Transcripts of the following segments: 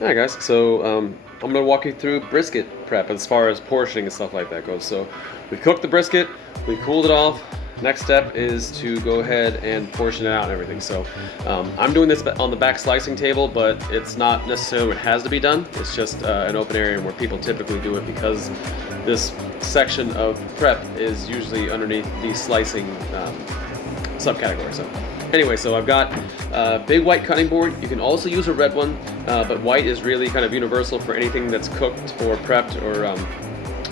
Alright guys, so I'm going to walk you through brisket prep as far as portioning and stuff like that goes. So we cooked the brisket, we cooled it off. Next step is to go ahead and portion it out and everything. So I'm doing this on the back slicing table, but it's not necessarily what has to be done. It's just an open area where people typically do it because this section of prep is usually underneath the slicing subcategory. So anyway, so I've got a big white cutting board. You can also use a red one, but white is really kind of universal for anything that's cooked or prepped or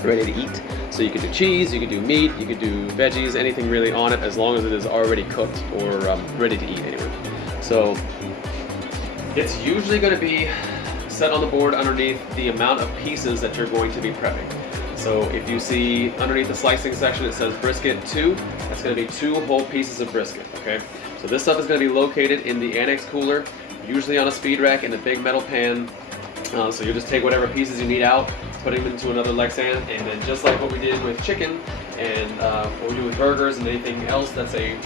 ready to eat. So you could do cheese, you could do meat, you could do veggies, anything really on it as long as it is already cooked or ready to eat anyway. So it's usually going to be set on the board underneath the amount of pieces that you're going to be prepping. So if you see underneath the slicing section it says brisket 2, that's going to be 2 whole pieces of brisket, okay? So this stuff is going to be located in the annex cooler, usually on a speed rack in a big metal pan. So you'll just take whatever pieces you need out, put them into another Lexan, and then just like what we did with chicken and what we do with burgers and anything else that's a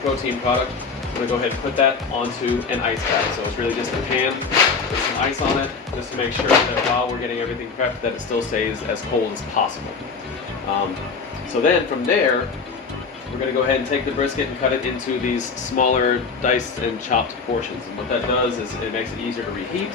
protein product, I'm going to go ahead and put that onto an ice pack. So it's really just a pan with some ice on it, just to make sure that while we're getting everything prepped that it still stays as cold as possible. So then from there, we're going to go ahead and take the brisket and cut it into these smaller diced and chopped portions. And what that does is it makes it easier to reheat,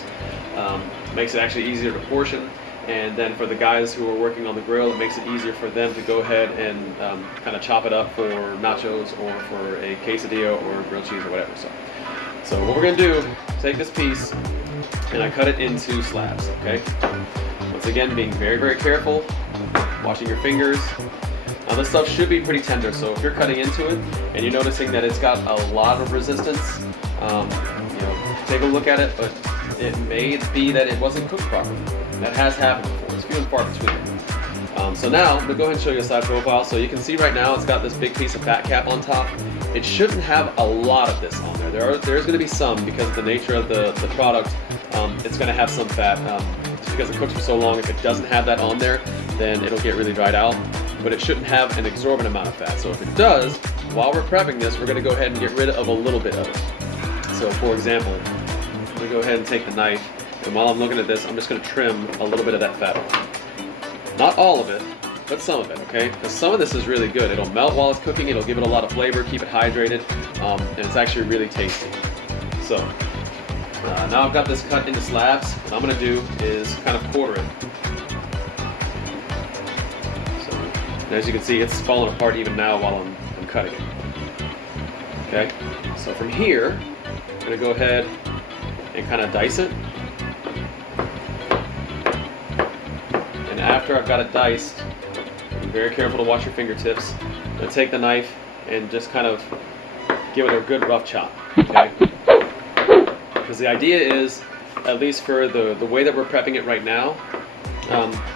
makes it actually easier to portion, and then for the guys who are working on the grill, it makes it easier for them to go ahead and kind of chop it up for nachos or for a quesadilla or grilled cheese or whatever. So what we're going to do, take this piece and I cut it into slabs, okay? Once again, being very, very careful, washing your fingers. Now this stuff should be pretty tender, so if you're cutting into it and you're noticing that it's got a lot of resistance, take a look at it, but it may be that it wasn't cooked properly. That has happened before. It's few and far between. So now, I'm going to go ahead and show you a side profile. So you can see right now it's got this big piece of fat cap on top. It shouldn't have a lot of this on there. There's going to be some because of the nature of the product. It's going to have some fat. Just because it cooks for so long, if it doesn't have that on there, then it'll get really dried out. But it shouldn't have an exorbitant amount of fat. So if it does, while we're prepping this, we're going to go ahead and get rid of a little bit of it. So for example, I'm going to go ahead and take the knife, and while I'm looking at this, I'm just going to trim a little bit of that fat off. Not all of it, but some of it, okay? Because some of this is really good. It'll melt while it's cooking, it'll give it a lot of flavor, keep it hydrated, and it's actually really tasty. So now I've got this cut into slabs. What I'm going to do is kind of quarter it. And as you can see, it's falling apart even now while I'm cutting it. Okay, so from here, I'm going to go ahead and kind of dice it. And after I've got it diced, be very careful to watch your fingertips. I'm going to take the knife and just kind of give it a good rough chop. Okay, because the idea is, at least for the way that we're prepping it right now,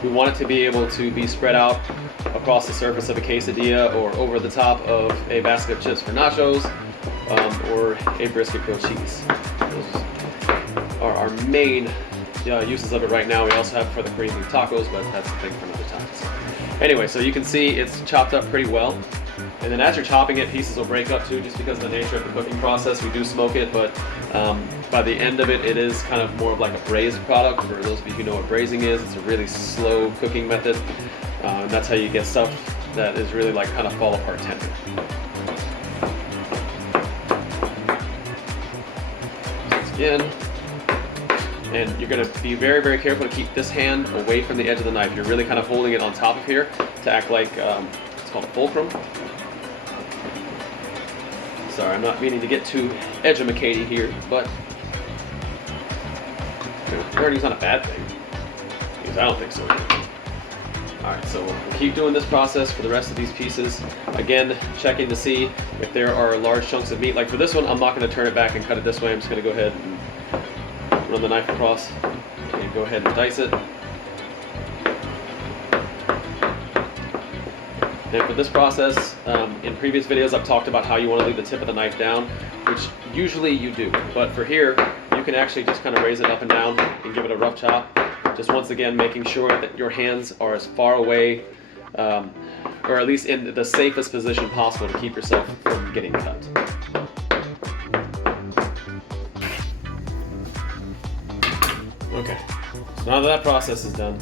we want it to be able to be spread out across the surface of a quesadilla or over the top of a basket of chips for nachos or a brisket grilled cheese. Those are our main uses of it right now. We also have it for the Korean beef tacos, but that's a thing for another time. So anyway, so you can see it's chopped up pretty well. And then as you're chopping it, pieces will break up too, just because of the nature of the cooking process. We do smoke it, but by the end of it, it is kind of more of like a braised product. For those of you who know what braising is, it's a really slow cooking method. And that's how you get stuff that is really like kind of fall apart tender. Once again, and you're going to be very, very careful to keep this hand away from the edge of the knife. You're really kind of holding it on top of here to act like it's called a fulcrum. Sorry, I'm not meaning to get too edumacated here, but learning's not a bad thing, because I don't think so either. Alright, so we'll keep doing this process for the rest of these pieces. Again, checking to see if there are large chunks of meat. Like for this one, I'm not going to turn it back and cut it this way. I'm just going to go ahead and run the knife across and go ahead and dice it. And for this process, in previous videos I've talked about how you want to leave the tip of the knife down, which usually you do. But for here, you can actually just kind of raise it up and down and give it a rough chop. Just once again making sure that your hands are as far away, or at least in the safest position possible to keep yourself from getting cut. Okay, so now that process is done,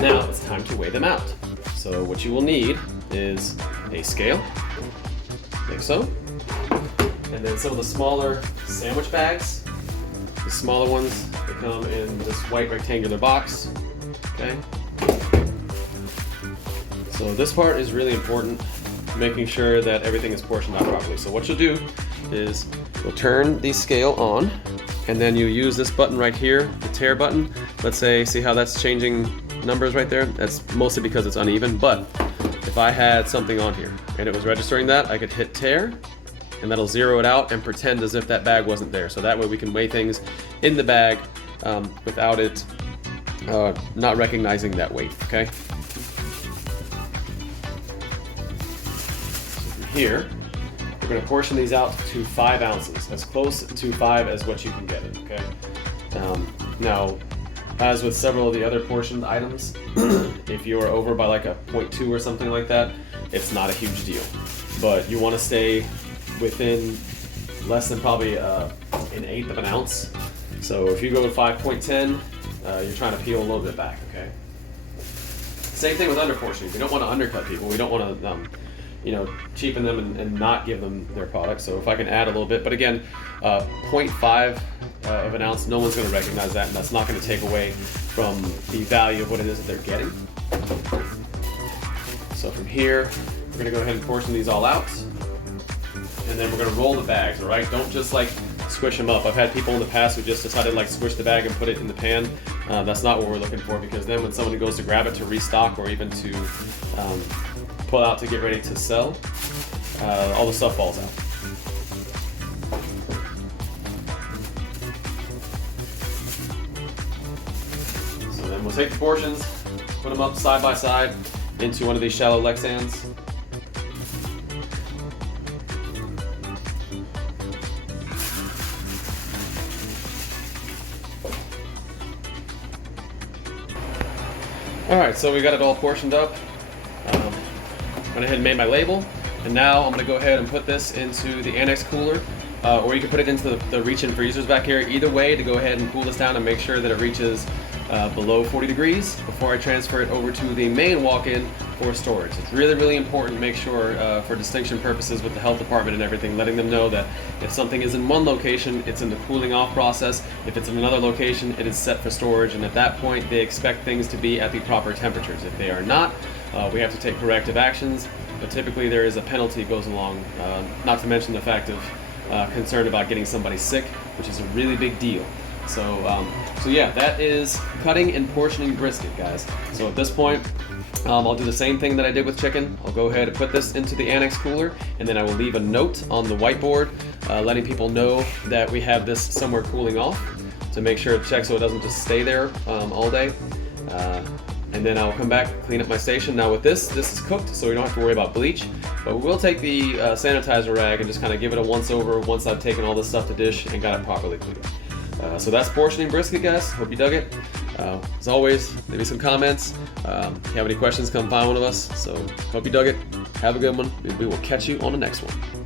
now it's time to weigh them out. So what you will need is a scale, like so, and then some of the smaller sandwich bags. The smaller ones, they come in this white rectangular box, okay? So this part is really important, making sure that everything is portioned out properly. So what you'll do is you'll turn the scale on, and then you use this button right here, the tare button. Let's say, see how that's changing numbers right there? That's mostly because it's uneven, but if I had something on here and it was registering that, I could hit tare, and that'll zero it out and pretend as if that bag wasn't there. So that way we can weigh things in the bag without it not recognizing that weight, okay? So from here, we're gonna portion these out to 5 ounces, as close to 5 as what you can get it, okay? Now, as with several of the other portioned items, if you're over by like a 0.2 or something like that, it's not a huge deal. But you wanna stay within less than probably an 1/8 of an ounce. So if you go to 5.10, you're trying to peel a little bit back, okay? Same thing with underportioning. We don't want to undercut people. We don't want to, cheapen them and not give them their product. So if I can add a little bit, but again, 0.5 of an ounce, no one's going to recognize that, and that's not going to take away from the value of what it is that they're getting. So from here, we're going to go ahead and portion these all out. And then we're gonna roll the bags, all right? Don't just like squish them up. I've had people in the past who just decided to like squish the bag and put it in the pan. That's not what we're looking for, because then when somebody goes to grab it to restock or even to pull out to get ready to sell, all the stuff falls out. So then we'll take the portions, put them up side by side into one of these shallow Lexans. Alright, so we got it all portioned up. Went ahead and made my label, and now I'm going to go ahead and put this into the annex cooler, or you can put it into the reach-in freezers back here. Either way, to go ahead and cool this down and make sure that it reaches below 40 degrees before I transfer it over to the main walk-in for storage. It's really, really important to make sure, for distinction purposes with the health department and everything, letting them know that if something is in one location, it's in the cooling off process. If it's in another location, it is set for storage, and at that point, they expect things to be at the proper temperatures. If they are not, we have to take corrective actions, but typically there is a penalty that goes along, not to mention the fact of concern about getting somebody sick, which is a really big deal. So yeah, that is cutting and portioning brisket, guys. So at this point, I'll do the same thing that I did with chicken. I'll go ahead and put this into the annex cooler, and then I will leave a note on the whiteboard letting people know that we have this somewhere cooling off to make sure to check so it doesn't just stay there all day. And then I'll come back, clean up my station. Now with this is cooked, so we don't have to worry about bleach, but we will take the sanitizer rag and just kind of give it a once over once I've taken all this stuff to dish and got it properly cleaned. So that's portioning brisket, guys. Hope you dug it. As always, leave me some comments. If you have any questions, come find one of us. So hope you dug it. Have a good one. We will catch you on the next one.